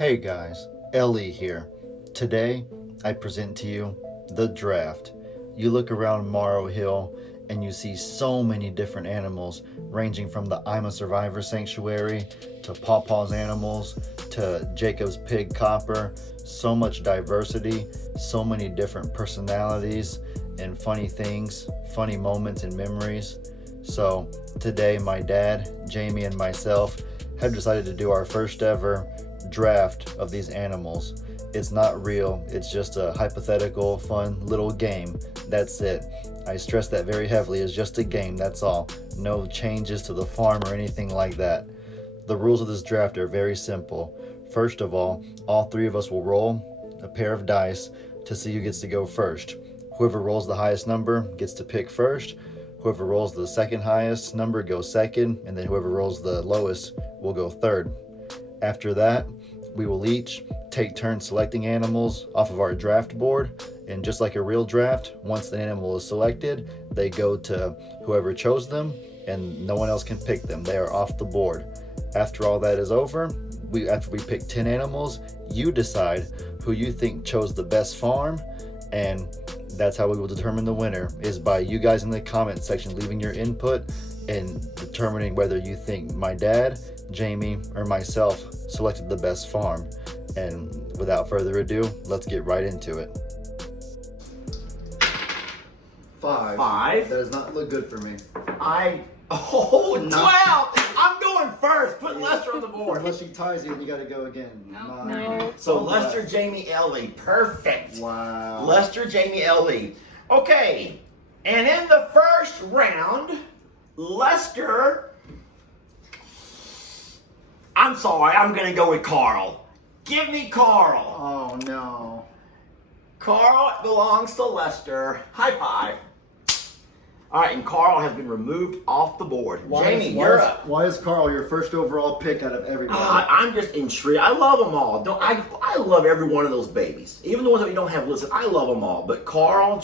Hey guys, Ellie here. Today, I present to you the draft. You look around Morrow Hill and you see so many different animals, ranging from the I'm a Survivor sanctuary to Pawpaw's animals to Jacob's pig Copper. So much diversity, so many different personalities and funny things, funny moments and memories. So today, my dad, Jami, and myself have decided to do our first ever draft of these animals. It's not real, it's just a hypothetical, fun little game. That's it. I stress that very heavily. It's just a game, that's all. No changes to the farm or anything like that. The rules of this draft are very simple. First of all three of us will roll a pair of dice to see who gets to go first. Whoever rolls the highest number gets to pick first. Whoever rolls the second highest number goes second, and then whoever rolls the lowest will go third. After that, we will each take turns selecting animals off of our draft board, and just like a real draft, once the animal is selected, they go to whoever chose them, and no one else can pick them. They are off the board. After all that is over, after we pick 10 animals, you decide who you think chose the best farm, and that's how we will determine the winner, is by you guys in the comment section leaving your input and determining whether you think my dad, Jami, or myself selected the best farm. And without further ado, let's get right into it. Five. That does not look good for me. 12! I'm going first. Put Lester on the board. Unless she ties you, and you got to go again. No. So Lester, Jami, Ellie. Perfect. Wow. Lester, Jami, Ellie. Okay. And in the first round, Lester. I'm sorry. I'm going to go with Carl. Give me Carl. Oh, no. Carl belongs to Lester. High five. All right, and Carl has been removed off the board. Jami, you're up. Why is Carl your first overall pick out of everybody? I'm just intrigued. I love them all. I love every one of those babies. Even the ones that we don't have listed, I love them all. But Carl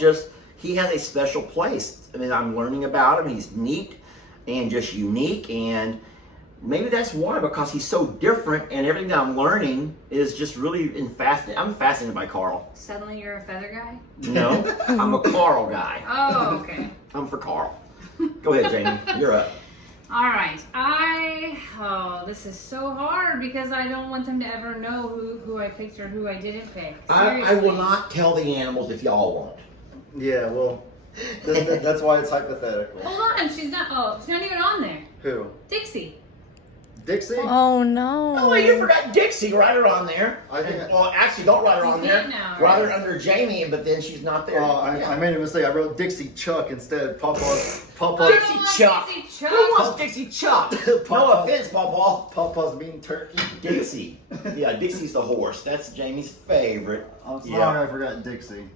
he has a special place. I mean, I'm learning about him. He's neat and just unique. And maybe that's why, because he's so different. And everything that I'm learning is just really fascinating. I'm fascinated by Carl. Suddenly you're a feather guy? No, I'm a Carl guy. Oh, okay. I'm for Carl. Go ahead, Jami. You're up. All right. This is so hard because I don't want them to ever know who I picked or who I didn't pick. I will not tell the animals if y'all won't. Yeah, well, that's why it's hypothetical. Hold on. She's not even on there. Who? Dixie. Dixie? Oh no. Oh, you forgot Dixie. Write her on there. Well, actually, don't write her on there. Now, write her right? under Jami, but then she's not there. I made a mistake. I wrote Dixie Chuck instead. Pawpaw's Dixie Chuck. Dixie Chuck. Who wants Dixie Chuck? No offense, Pawpaw. Pawpaw's mean turkey. Dixie. Yeah, Dixie's the horse. That's Jami's favorite. I'm sorry, I forgot Dixie.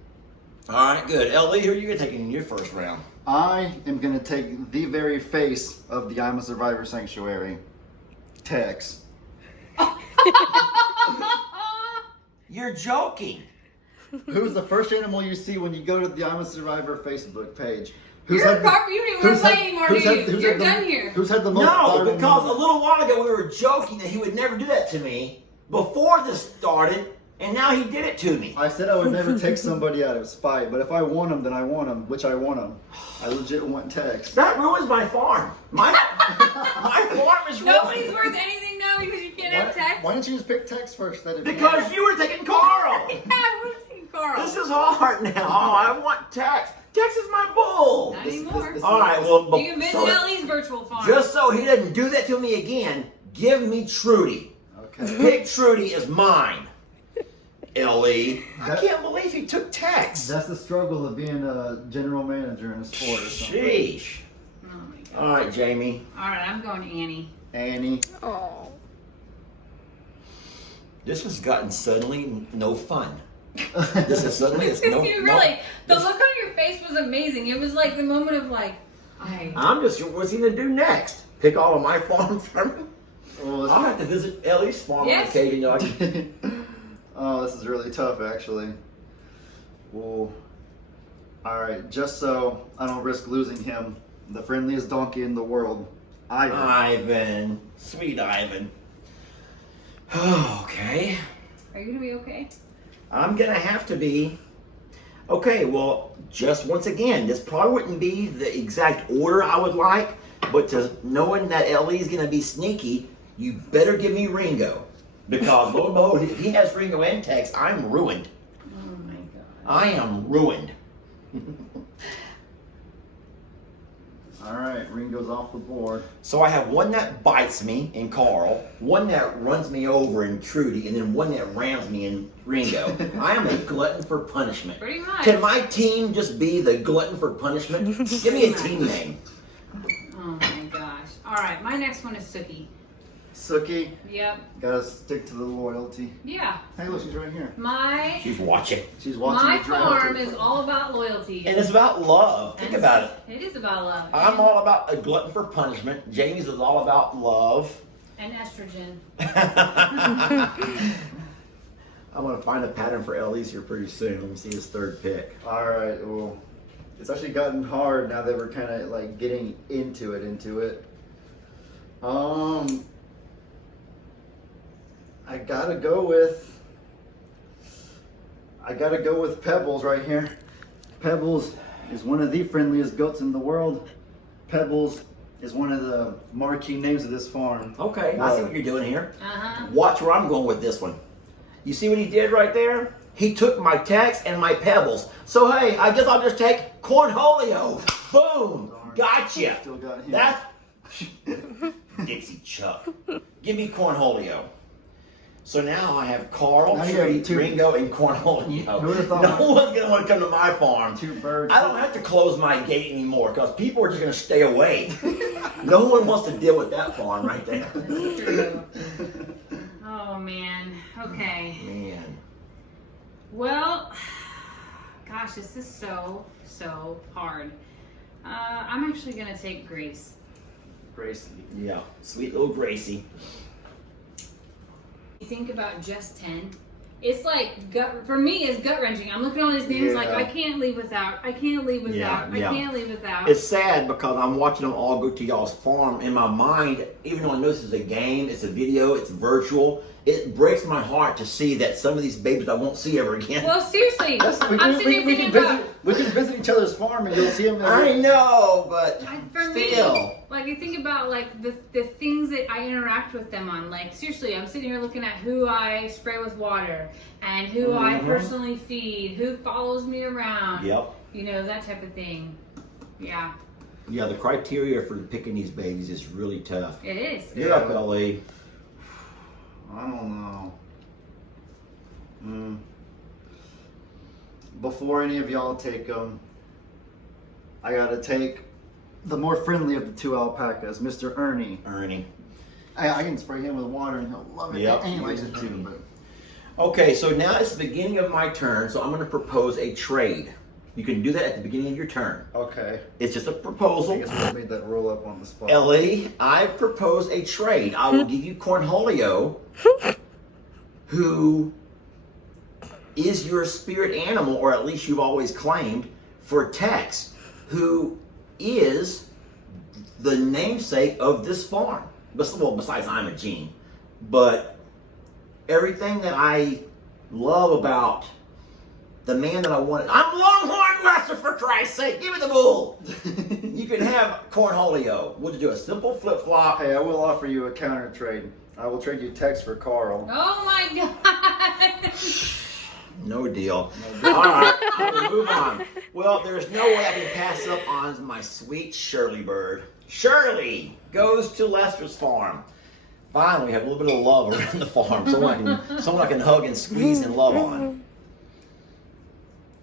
All right, good. Ellie, who are you going to take in your first round? I am going to take the very face of the I'm a Survivor sanctuary, Tex. You're joking. Who's the first animal you see when you go to the I'm a Survivor Facebook page? You don't even want to play anymore, do you? You're done here. Who's had the most No, viral because moment? a little while ago we were joking that he would never do that to me before this started, and now he did it to me. I said I would never take somebody out of spite, but if I want them, then I want them, which I want them. I legit want Tex. That ruins my farm. My farm is Nobody's ruined. worth anything now because you can't have text. Why didn't you just pick Tex first? Because you were taking Carl. Yeah, I would have seen Carl. This is hard now. Oh, I want Tex. Tex is my bull. Not anymore. All right, well, You can visit Ellie's virtual farm. just so he doesn't do that to me again, give me Trudy. Okay. Pick Trudy as mine. Ellie. I can't believe he took Tex. That's the struggle of being a general manager in a sport or something. Sheesh. Oh my God. All right, Jami. All right, I'm going Annie. Annie. Oh. This has gotten suddenly no fun. This is suddenly it's no. You really, the look on your face was amazing. It was like the moment of like, What's he gonna do next? Pick all of my farm from him? Well, I'll have to visit Ellie's farm on Yes. occasion. Like, oh, this is really tough, actually. Well, all right. Just so I don't risk losing him, the friendliest donkey in the world, Ivan. Ivan, sweet Ivan. Okay. I'm gonna have to be. Okay, well, just once again, this probably wouldn't be the exact order I would like, but to knowing that Ellie is gonna be sneaky, you better give me Ringo. Because lo and behold, if he has Ringo and Tex, I'm ruined. Oh my god. I am ruined. All right, Ringo's off the board. So I have one that bites me in Carl, one that runs me over in Trudy, and then one that rams me in Ringo. I am a glutton for punishment. Pretty much. Can my team just be the glutton for punishment? Give me a team name. Oh my gosh. All right, my next one is Sookie. Sookie, Yep. gotta stick to the loyalty. Yeah. Hey, look, she's right here. She's watching. She's watching My the draft. farm is all about loyalty. And it's about love. Think about it. It is about love. I'm all about a glutton for punishment. Jamie's is all about love. And estrogen. I'm gonna find a pattern for Ellie's here pretty soon. Let me see his third pick. All right, well, it's actually gotten hard now that we're kind of like getting into it. I gotta go with Pebbles right here. Pebbles is one of the friendliest goats in the world. Pebbles is one of the marquee names of this farm. Okay, I see what you're doing here. Uh-huh. Watch where I'm going with this one. You see what he did right there? He took my Tex and my Pebbles. So hey, I guess I'll just take Cornholio. Boom! Darn. Gotcha. Still got him. That's Dixie Chuck. Give me Cornholio. So now I have Carl, Now you have Tree, two. Ringo, and Cornholio. Who would've thought? No one's gonna want to come to my farm. Two birds. I don't have to close my gate anymore because people are just gonna stay away. No one wants to deal with that farm right there. That's true. Oh man. Okay. Man. Well, gosh, this is so hard. I'm actually gonna take Grace. Gracie. Yeah, sweet little Gracie. You think about just 10. It's like gut for me. It's gut wrenching. I'm looking at all these names like Yeah. I can't leave without. I can't leave without. Yeah. I can't leave without. It's sad because I'm watching them all go to y'all's farm. In my mind, even though I know this is a game, it's a video, it's virtual, it breaks my heart to see that some of these babies I won't see ever again. Well, seriously, We I'm sitting here thinking about. we can visit each other's farm and you'll see them. I know, but For me, still. like I think about like the things that I interact with them on. Like seriously, I'm sitting here looking at who I spray with water and who I personally feed, who follows me around. Yep. You know, that type of thing. Yeah, Yeah, the criteria for picking these babies is really tough. it is. You're up, Ellie. I don't know. Before any of y'all take them, I gotta take the more friendly of the two alpacas, Mr. Ernie. Ernie. I can spray him with water and he'll love it. Yep. And he likes it too. But Okay, so now it's the beginning of my turn, so I'm going to propose a trade. You can do that at the beginning of your turn. okay, It's just a I proposal. guess we made that roll up on the spot. Ellie, I propose a trade. I will give you Cornholio, who is your spirit animal, or at least you've always claimed, for Tex, who is the namesake of this farm. Well, besides I'm a gene. But everything that I love about the man that I wanted, I'm Longhorn Lester, for Christ's sake, give me the bull. You can have Cornholio. We'll just do a simple flip-flop. Hey, I will offer you a counter trade. I will trade you Tex for Carl. Oh my god. No deal. All right, I'm gonna move on. Well, there's no way I can pass up on my sweet Shirley bird. Shirley goes to Lester's farm. Finally, we have a little bit of love around the farm. Someone I can hug and squeeze and love on.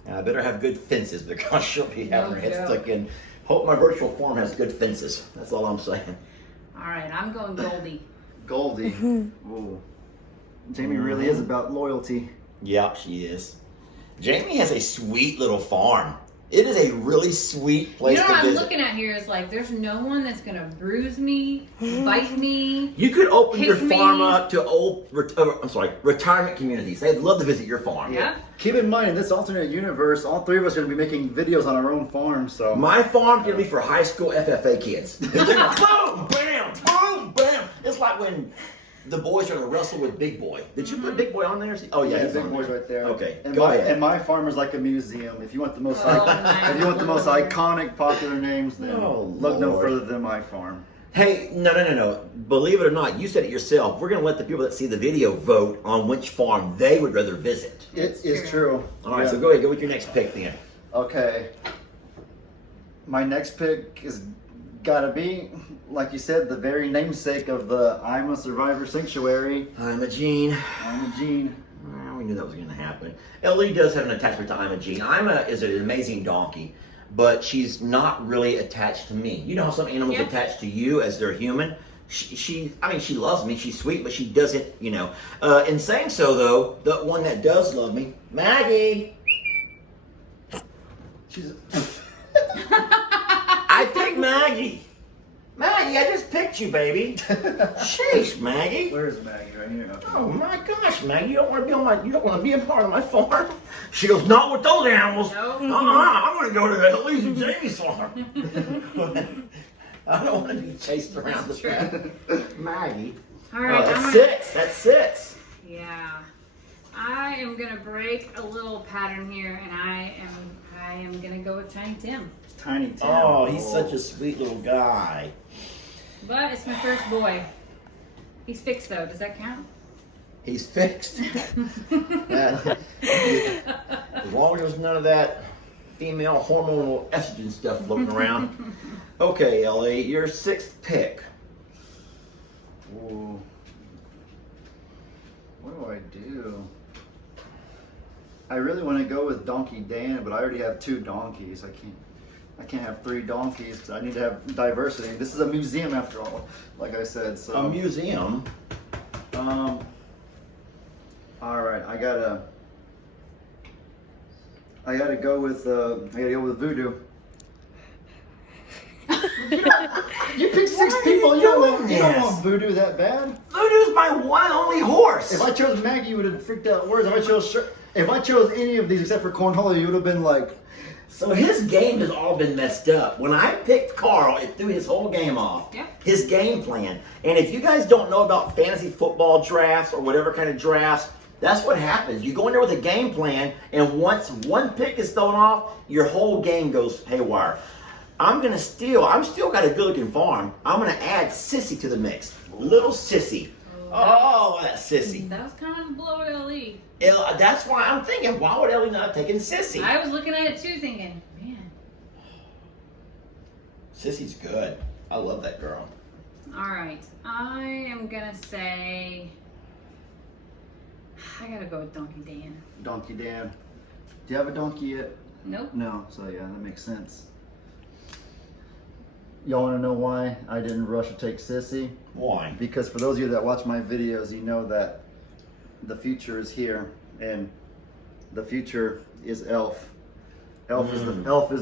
And I better have good fences because she'll be having her head joke. stuck in. Hope my virtual farm has good fences. That's all I'm saying. All right, I'm going Goldie. Goldie. Ooh. Jamie really is about loyalty. Yeah, she is. Jamie has a sweet little farm. It is a really sweet place You know to what I'm visit. looking at here is like, there's no one that's gonna bruise me, bite me. You could open your Kick me. farm up to retirement communities. They'd love to visit your farm. Yeah. Keep in mind, in this alternate universe, all three of us are going to be making videos on our own farm, so... My farm's gonna be for high school FFA kids. Boom, bam, boom, bam. It's like when the boys are going to wrestle with Big Boy. Did you put Big Boy on there? Oh yeah, he's Big on Boy's there. right there. Okay, And go ahead. And my farm is like a museum. If you want the most, my if you want the most Lord. iconic, popular names, then Oh, look no Lord. further than my farm. Hey, no. Believe it or not, you said it yourself. We're going to let the people that see the video vote on which farm they would rather visit. It is true. All right, Yeah. so go ahead. Go with your next pick then. Okay. My next pick is gotta be, like you said, the very namesake of the I'm a Survivor Sanctuary. Imogene. Imogene. Well, we knew that was going to happen. Ellie does have an attachment to Imogene. Ima is an amazing donkey, but she's not really attached to me. You know how some animals attach to you as they're human? She loves me. She's sweet, but she doesn't, In saying so, though, the one that does love me, Maggie. She's. I picked Maggie. Maggie, I just picked you, baby. Sheesh, Maggie. Where's Maggie? Right here. Okay. Oh my gosh, Maggie, you don't want to be a part of my farm. She goes, not with those animals. No. I'm going to go to Ellie's and Jamie's farm. I don't want to be chased around the track. Maggie. All right, That's six. That's six. Yeah, I am gonna break a little pattern here, and I am gonna go with Tiny Tim. Tiny Tim. Oh, he's such a sweet little guy. But it's my first boy. He's fixed though. Does that count? He's fixed. As long as there's none of that female hormonal estrogen stuff floating around. Okay, Ellie, your sixth pick. Ooh. What do I do? I really want to go with Donkey Dan, but I already have 2 donkeys. I can't have 3 donkeys because I need to have diversity. This is a museum after all, like I said. So A museum. All right, I gotta go with Voodoo. You picked 6 people. You don't want Voodoo that bad. Voodoo's my one and only horse. If I chose Maggie, you would have freaked out worse. If I chose any of these except for Cornhole, you would have been like. So his game has all been messed up. When I picked Carl, it threw his whole game off. Yeah. His game plan. And if you guys don't know about fantasy football drafts or whatever kind of drafts, that's what happens. You go in there with a game plan, and once one pick is thrown off, your whole game goes haywire. I'm still got a good-looking farm. I'm gonna add Sissy to the mix. Little Sissy. Oh, that Sissy. That was kind of a blow at Ellie. That's why I'm thinking, why would Ellie not have taken Sissy? I was looking at it too, thinking, man. Sissy's good. I love that girl. All right, I am gonna say I gotta go with Donkey Dan. Donkey Dan. Do you have a donkey yet? Nope. No, so yeah, that makes sense. Y'all want to know why I didn't rush to take Sissy? Why? Because for those of you that watch my videos, you know that the future is here, and the future is Elf. Elf is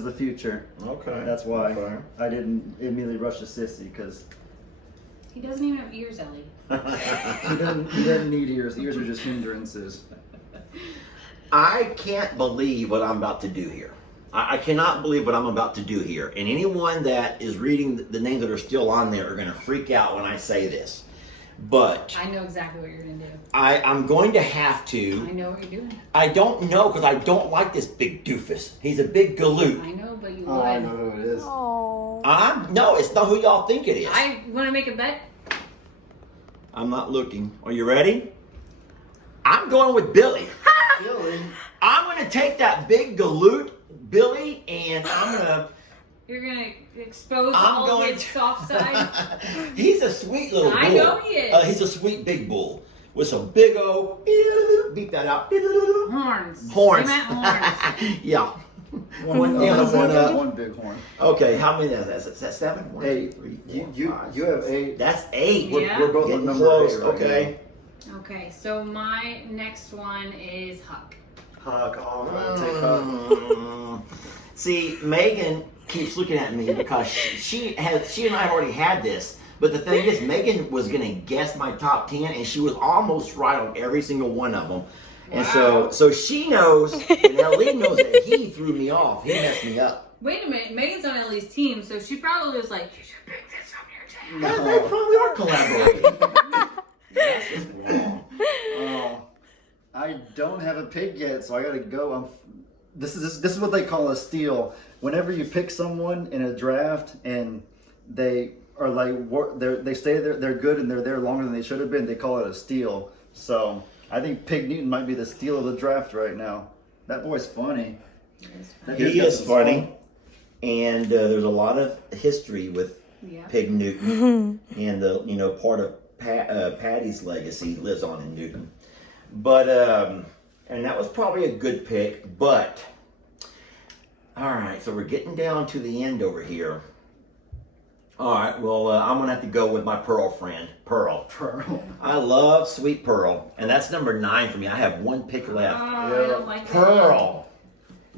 the future. Okay. That's why Okay. I didn't immediately rush to Sissy, because He doesn't even have ears, Ellie. he doesn't need ears. Ears are just hindrances. I can't believe what I'm about to do here. I cannot believe what I'm about to do here. And anyone that is reading the names that are still on there are going to freak out when I say this. But I know exactly what you're gonna do. I'm going to have I to. know what you're doing. I don't know because I don't like this big doofus. He's a big galoot. I know, but you Oh, would. I know who it is. No, it's not who y'all think it is. I want to make a bet. I'm not looking. Are you ready? I'm going with Billy. Billy. I'm going to take that big galoot, Billy, and I'm going to... You're gonna expose I'm all going of his soft side. He's a sweet little bull. I know he is. He's a sweet big bull with some big old... Beat that out. Horns. Horns. I meant horns. Yeah. One big horn. Okay, how many is that? Is that 7? 1, 2, 8. 3, 4, You 5, you have 8. That's 8. Yeah. We're both on Getting number close. 8 right Okay. Okay, so my next one is Huck. now. Huck. Oh, I'll take Huck. See, Megan keeps looking at me because she and I have already had this. But the thing is, Megan was gonna guess my top 10, and she was almost right on every single one of them. And Wow. so she knows, and Ellie knows that he threw me off. He messed me up. Wait a minute, Megan's on Ellie's team, so she probably was like, "You should pick this on your team." They probably are collaborating. That's just wrong. Oh, I don't have a pick yet, so I gotta go. This is what they call a steal. Whenever you pick someone in a draft and they are like they stay there, they're good and they're there longer than they should have been, they call it a steal. So I think Pig Newton might be the steal of the draft right now. That boy's funny. He is funny, and there's a lot of history with Pig Newton, and part of Patty's legacy lives on in Newton. But and that was probably a good pick. But all right, so we're getting down to the end over here. All right, well, I'm gonna have to go with my Pearl friend, Pearl. I love Sweet Pearl, and that's number 9 for me. I have one pick left. I don't like Pearl.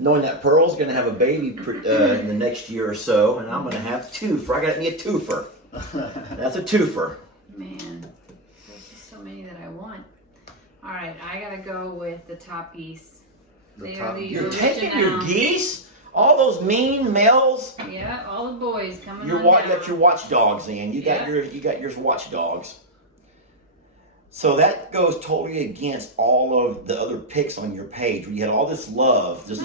Knowing that Pearl's going to have a baby in the next year or so, and I'm going to have twofer. I got me a twofer. That's a twofer. Man, there's just so many that I want. All right, I got to go with the top geese. You're taking your geese? All those mean males? Yeah, all the boys coming You on got down. your watchdogs in. You got your watchdogs. So that goes totally against all of the other picks on your page where you had all this love, this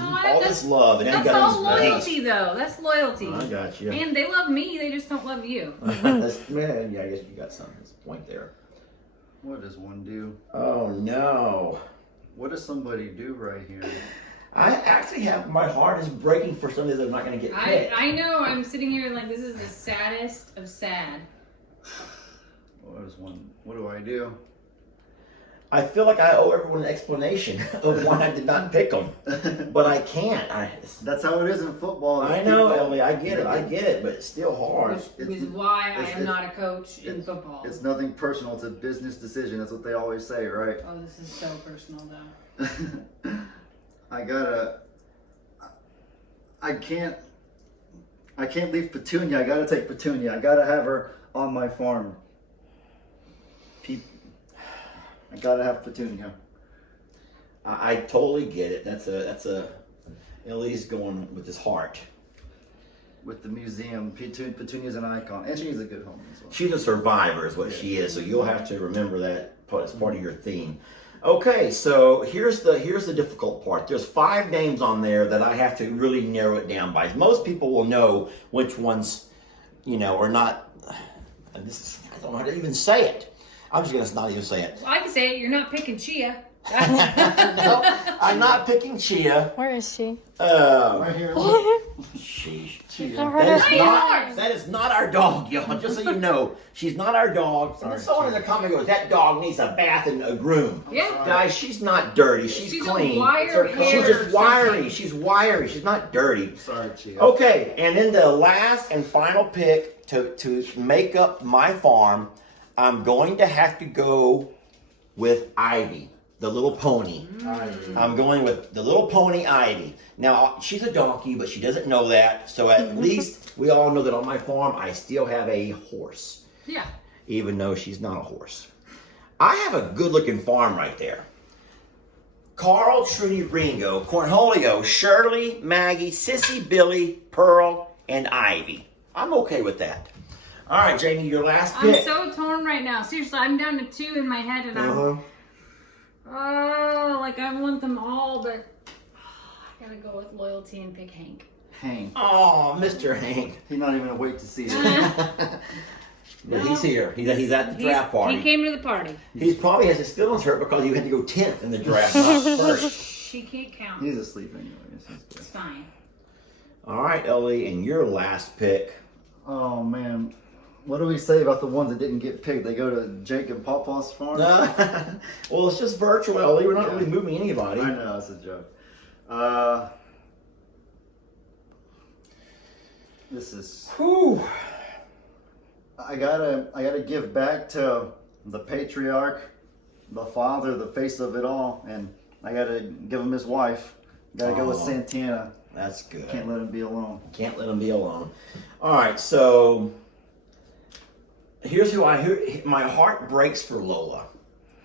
love, and then you That's got all these loyalty, though. That's loyalty. I got you. And they love me, they just don't love you. Man, I guess you got some point there. What does one do? Oh no! What does somebody do right here? I actually have my heart is breaking for something that I'm not going to get picked. I know. I'm sitting here like this is the saddest of sad. What do I do? I feel like I owe everyone an explanation of why I did not pick them, but I can't. That's how it is in football. I know, Ellie. I get it, but it's still hard. Which is why I am not a coach in football. It's nothing personal. It's a business decision. That's what they always say, right? Oh, this is so personal, though. I can't leave Petunia. I gotta take Petunia. I gotta have her on my farm. I gotta have Petunia. I totally get it. That's a Ellie's going with his heart. With the museum, Petunia's an icon, and she's a good home as well. She's a survivor, is what she is. So you'll have to remember that as part of your theme. Okay, so here's the difficult part. There's 5 names on there that I have to really narrow it down by. Most people will know which ones, are not. I don't know how to even say it. I'm just gonna not even say it. Well, I can say it. You're not picking Chia. No, I'm not picking Chia. Where is she? Right here. Sheesh. Chia. That is not our dog, y'all. Just so you know, she's not our dog. Someone in the comment goes, "That dog needs a bath and a groom." Yeah. Guys, she's not dirty. She's clean. She's just wiry. She's wiry. She's not dirty. Sorry, Chia. Okay, and then the last and final pick to make up my farm, I'm going to have to go with Ivy, the little pony. I'm going with the little pony Ivy. Now, she's a donkey, but she doesn't know that. So at least we all know that on my farm, I still have a horse. Yeah. Even though she's not a horse. I have a good-looking farm right there. Carl, Trudy, Ringo, Cornholio, Shirley, Maggie, Sissy, Billy, Pearl, and Ivy. I'm okay with that. All right, Jamie, your last pick. I'm so torn right now. Seriously, I'm down to 2 in my head, and I want them all, but I gotta go with loyalty and pick Hank. Hank. Oh, Mr. Hank. He's not even gonna wait to see it. But he's here. He's at the draft party. He came to the party. He probably has his feelings hurt because you had to go 10th in the draft, not first. She can't count. He's asleep anyways. It's fine. All right, Ellie, and your last pick. Oh man, what do we say about the ones that didn't get picked? They go to Jake and Papa's farm. Well, it's just virtual, Ellie. We're not really moving anybody. I know, it's a joke. This is. Whew. I gotta give back to the patriarch, the father, the face of it all, and I gotta give him his wife. Gotta go with Santana. That's good. Can't let him be alone. Can't let him be alone. All right, so here's who my heart breaks for Lola.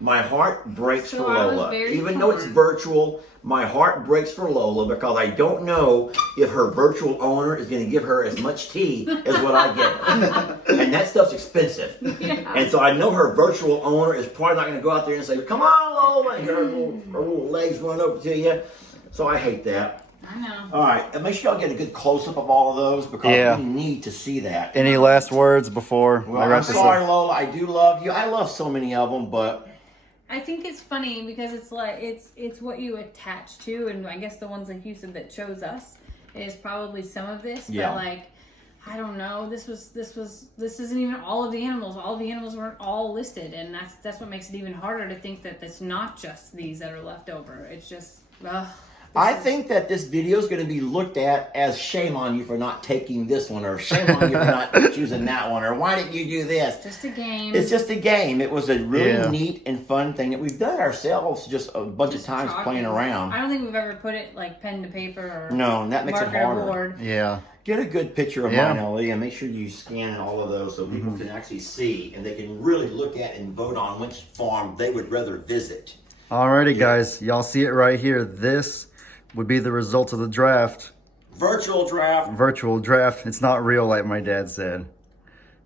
My heart breaks So for I was Lola. very Even though it's torn. virtual, my heart breaks for Lola because I don't know if her virtual owner is going to give her as much tea as what I give her. And that stuff's expensive. Yeah. And so I know her virtual owner is probably not going to go out there and say, come on, Lola, and her little legs run over to you. So I hate that. I know. All right, and make sure y'all get a good close-up of all of those because Yeah. we need to see that. Any last words before Well, I I'm wrap this sorry, up? Lola. I do love you. I love so many of them, but I think it's funny because it's like it's what you attach to, and I guess the ones like you said that chose us is probably some of this. Yeah. But like, I don't know. This isn't even all of the animals. All of the animals weren't all listed, and that's what makes it even harder to think that it's not just these that are left over. It's just. I think that this video is going to be looked at as shame on you for not taking this one, or shame on you for not choosing that one, or why didn't you do this? Just a game. It's just a game. It was a really Yeah. neat and fun thing that we've done ourselves just a bunch of times talking. playing around. I don't think we've ever put it like pen to paper or No, and that makes it marker harder. board. Yeah. Get a good picture of Yeah. mine, Ellie, and make sure you scan all of those so people can actually see and they can really look at and vote on which farm they would rather visit. Alrighty, guys. Y'all see it right here. This would be the results of the draft. Virtual draft. Virtual draft. It's not real, like my dad said.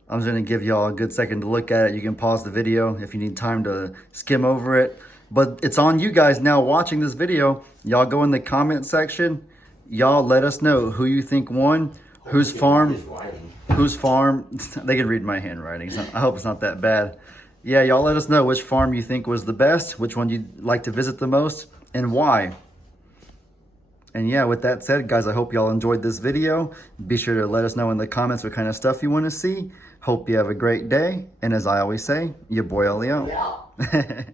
I'm just going to give y'all a good second to look at it. You can pause the video if you need time to skim over it. But it's on you guys now watching this video. Y'all go in the comment section. Y'all let us know who you think won, whose farm, they can read my handwriting. I hope it's not that bad. Yeah, y'all let us know which farm you think was the best, which one you'd like to visit the most, and why. And yeah, with that said, guys, I hope y'all enjoyed this video. Be sure to let us know in the comments what kind of stuff you want to see. Hope you have a great day. And as I always say, your boy Elio. Yeah.